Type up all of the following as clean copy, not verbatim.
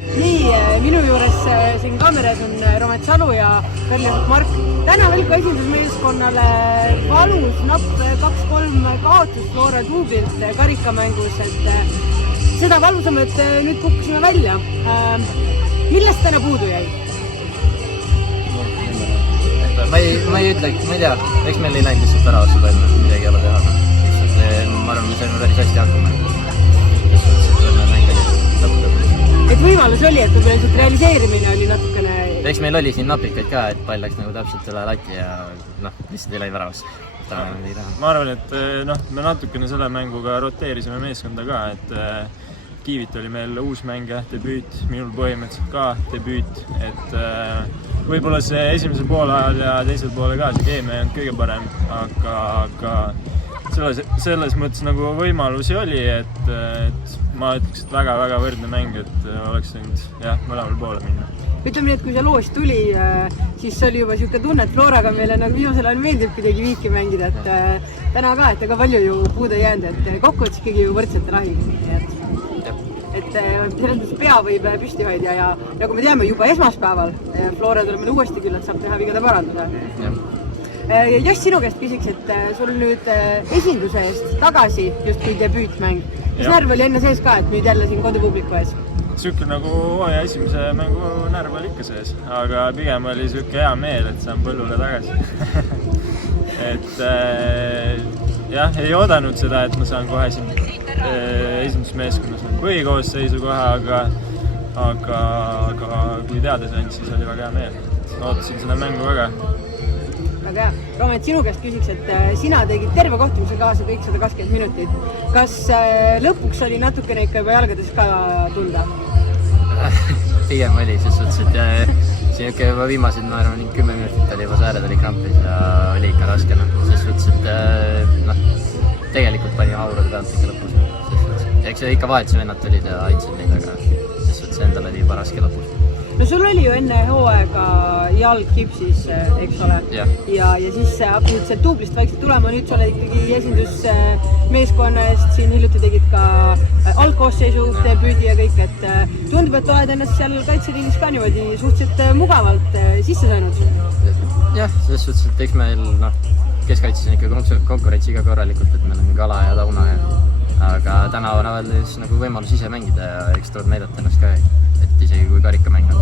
Nii, minu juures siin kaameras on Romet Salu ja Karl-Jaak Mark. Täna Velko esindusmeeskonnale valus napp 2-3 kaotus Flora Tuubilt karikamängus, et seda valusamalt nüüd kukkusime välja. Millest täna puudu jäi? Ma ei ütle, ma ei tea, eks meil ei läinud lihtsalt väravasse palju, midagi ei ole teha. Ma arvan, me saime päris hästi hakkama. Et võimalus oli, et võib-olla lihtsalt realiseerimine oli natukene... Eks meil oli siin napikaid ka, et pall läks nagu täpselt üle lati ja lihtsalt ei läinud väravasse. Ma arvan, et me natukene selle mänguga roteerisime meeskonda ka, et Kiivit oli meil uus mängija, debüüt, minul põhimõtteliselt ka debüüt, et võib-olla see esimesel poolajal ja teisel poole ka see keemia ei olnud kõige parem, aga selles mõttes nagu võimalusi oli, et ma ütleks, et väga-väga võrdne mäng, et oleks võinud mõlemal poole minna. Ütleme nii, et kui see loos tuli, siis oli juba niisugune tunne, et Floraga meile nagu viimasel ajal meeldib kuidagi viiki mängida, et täna ka, et ega palju ju puudu ei jäänud, et kokkuvõttes ikkagi ju võrdsete lahing. Et selles mõttes pea võib püsti hoida ja nagu me teame, juba esmaspäeval Flora tuleb meil uuesti küll, et saab teha vigade paranduse. Just sinu käest küsiks, et sul nüüd esinduse eest tagasi justkui debüütmäng. Mis närv oli enne sees ka, et nüüd jälle siin kodupubliku ees? Sükke nagu hooaja esimese mängu närv oli ikka sees, aga pigem oli sükke hea meel, et saan põllule tagasi. Et ei oodanud seda, et ma saan kohe siin esindusmeeskonnas põhikoosseisu kohe, aga kui teada sain, siis oli väga hea meel. Ootasin seda mängu väga. Väga hea. Romet, sinu käest küsiks, et sina tegid terve kohtumise kaasa kõik 120 minutit. Kas lõpuks oli natukene ikka juba jalgades ka tunda? Pigem oli, ses suhtes, et siin juba viimased, ma arvan, 10 minutit oli juba sääred oli krampis ja oli ikka raske. Ses suhtes, et tegelikult pani aurade pealt ikka lõpus. Eks ikka vahetusvennad tulid ja aitasid neid, aga ses suhtes endal oli juba raske lõpus. No sul oli ju enne hooaega jalg kipsis, eks ole? Ja siis hakkasid sealt tuublist vaikselt tulema, nüüd sa oled ikkagi esindusmeeskonna eest, siin hiljuti tegid ka algkoosseisu debüüdi ja kõik, et tundub, et oled ennast seal kaitseliinis ka niimoodi suhteliselt mugavalt sisse saanud? Jah, selles suhtes, et eks meil keskkaitses on ikka konkurentsi iga korralikult, et meil on Kala ja Tauna, aga täna on avaldis nagu võimalus ise mängida ja eks tuleb näidata ennast ka, et isegi kui karikamäng on.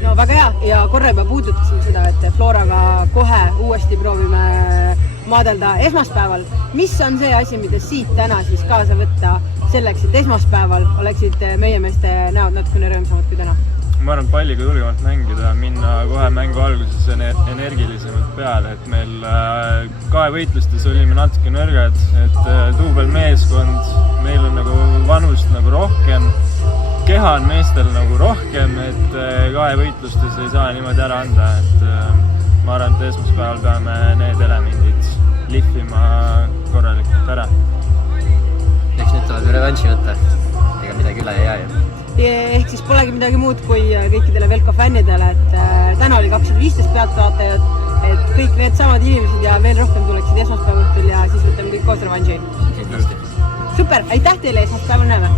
No väga hea ja korra juba puudutasime seda, et Floraga kohe uuesti proovime maadelda esmaspäeval. Mis on see asi, mida siit täna siis kaasa võtta selleks, et esmaspäeval oleksid meie meeste näod natukene rõõmsamad kui täna? Ma arvan, palliga julgemalt mängida, minna kohe mängu alguses energilisemalt peale, et meil kaevõitlustes olime natuke nõrgad, et duubel meeskond, meil on nagu vanust nagu rohkem, keha on meestel nagu rohkem, et kaevõitlustes ei saa niimoodi ära anda, et ma arvan, et esmaspäeval peame need elemendid lihvima korralikult ära. Eks nüüd tuleb revanši võtta, ega midagi üle ei jää ju. Ehk siis polegi midagi muud kui kõikidele Velko fännidele, et täna oli 215 pealtvaatajad, et kõik need samad inimesed ja veel rohkem tuleksid esmaspäeva õhtul ja siis võtame kõik koos revanši. Super, aitäh teile, esmaspäeval näeme!